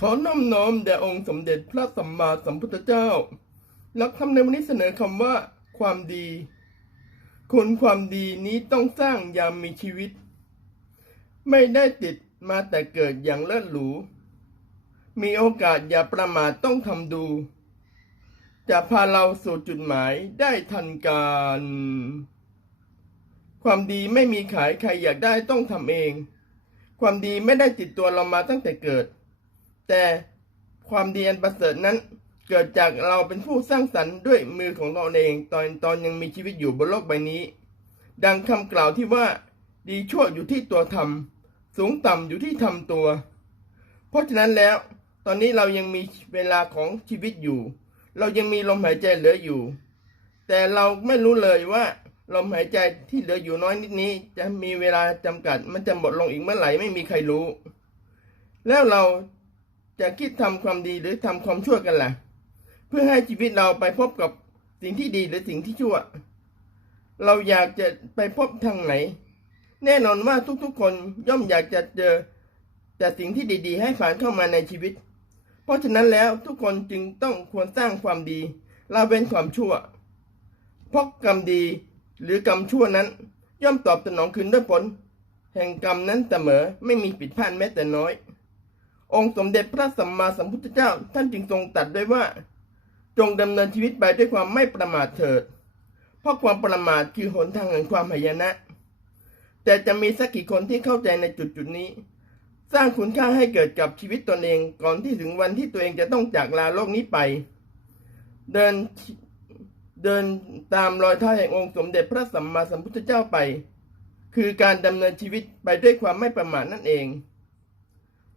ขอน้อมน้อมแด่องค์สมเด็จพระสัมมาสัมพุทธเจ้าหลักธรรมในวันนี้เสนอคำว่า ความดี คุณความดีนี้ต้องสร้างยามมีชีวิต ไม่ได้ติดมาแต่เกิดอย่างเลิศหรู มีโอกาสอย่าประมาทต้องทำดู จะพาเราสู่จุดหมายได้ทันการ ความดีไม่มีขายใครอยากได้ต้องทำเอง ความดีไม่ได้ติดตัวเรามาตั้งแต่เกิด แต่ความดีอันประเสริฐนั้นเกิดจากเราเป็นผู้สร้างสรรค์ด้วยมือของเราเองตอนตอนยังมีชีวิตอยู่บนโลกใบนี้ ดังคำกล่าวที่ว่าดีชั่วอยู่ที่ตัวทำสูงต่ำอยู่ที่ทำตัว เพราะฉะนั้นแล้ว ตอนนี้เรายังมีเวลาของชีวิตอยู่ เรายังมีลมหายใจเหลืออยู่ แต่เราไม่รู้เลยว่าลมหายใจที่เหลืออยู่น้อยนิดนี้ จะมีเวลาจำกัดมันจะหมดลงอีกเมื่อไหร่ไม่มีใครรู้ แล้วเรา จะคิดทำความดีหรือทำความชั่วกันล่ะ เพื่อให้ชีวิตเราไปพบกับสิ่งที่ดีหรือสิ่งที่ชั่ว เราอยากจะไปพบทางไหน แน่นอนว่าทุกๆ คนย่อมอยากจะเจอแต่สิ่งที่ดีๆ ให้ผ่านเข้ามาในชีวิต เพราะฉะนั้นแล้วทุกคนจึงต้องควรสร้างความดีละเว้นความชั่วเพราะกรรมดีหรือกรรมชั่วนั้น ย่อมตอบสนองคืนด้วยผล แห่งกรรมนั้นเสมอไม่มีผิดพลาดแม้แต่น้อย องค์สมเด็จพระสัมมาสัมพุทธเจ้าท่านจึงทรงตรัสด้วยว่า จงดำเนินชีวิตไปด้วยความไม่ประมาทเถิด เพราะความประมาทคือหนทางแห่งความหายนะ แต่จะมีสักกี่คนที่เข้าใจในจุดจุดนี้ สร้างคุณค่าให้เกิดกับชีวิตตนเองก่อนที่ถึงวันที่ตัวเองจะต้องจากลาโลกนี้ไป เดินเดินตามรอยเท้าแห่งองค์สมเด็จพระสัมมาสัมพุทธเจ้าไป คือการดำเนินชีวิตไปด้วยความไม่ประมาทนั่นเอง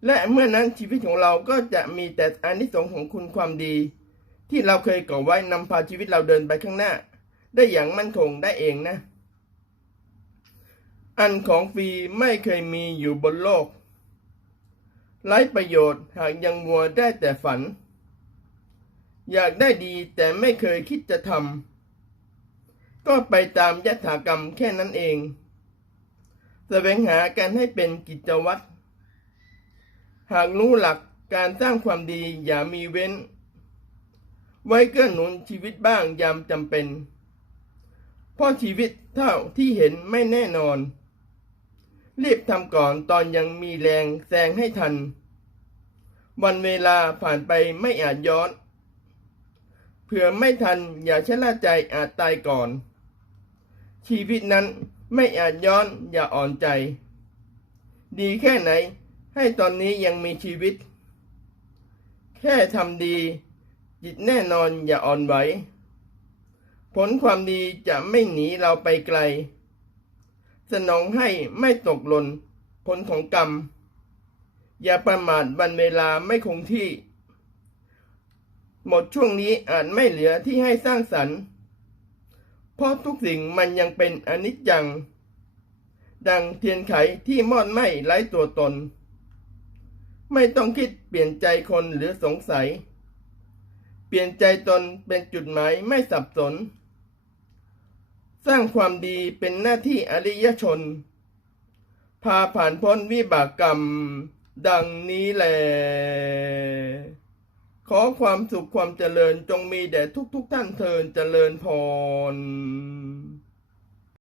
และเมื่อนั้นชีวิตของเราก็จะมีแต่อานิสงส์ของคุณความดี ที่เราเคยก่อไว้นำพาชีวิตเราเดินไปข้างหน้า ได้อย่างมั่นคงได้เองนะ อันของฟรีไม่เคยมีอยู่บนโลกไร้ประโยชน์หากยังมัวได้แต่ฝัน อยากได้ดีแต่ไม่เคยคิดจะทำก็ไปตามยถากรรมแค่นั้นเองแสวงหาการให้เป็นกิจวัตร หากรู้หลักการสร้างความดีอย่ามีเว้น ไว้เกื้อหนุนชีวิตบ้างยามจำเป็น เพราะชีวิตเท่าที่เห็นไม่แน่นอน รีบทำก่อนตอนยังมีแรงแซงให้ทัน วันเวลาผ่านไปไม่อาจย้อน เผื่อไม่ทันอย่าชะล่าใจอาจตายก่อน ชีวิตนั้นไม่อาจย้อนอย่าอ่อนใจ ดีแค่ไหน ให้ตอนนี้ยังมีชีวิต แค่ทำดี จิตแน่นอนอย่าอ่อนไหว ผลความดีจะไม่หนีเราไปไกล สนองให้ไม่ตกหล่นผลของกรรม อย่าประมาทวันเวลาไม่คงที่ หมดช่วงนี้อาจไม่เหลือที่ให้สร้างสรรค์ เพราะทุกสิ่งมันยังเป็นอนิจจัง ดังเทียนไขที่มอดไหม้ไร้ตัวตน ไม่ต้องคิดเปลี่ยนใจคนหรือสงสัย เปลี่ยนใจตนเป็นจุดหมายไม่สับสน สร้างความดีเป็นหน้าที่อริยชน พาผ่านพ้นวิบากกรรม ดังนี้แหลขอความสุขความเจริญจงมีแด่ทุกๆทท่านเทินเจริญพร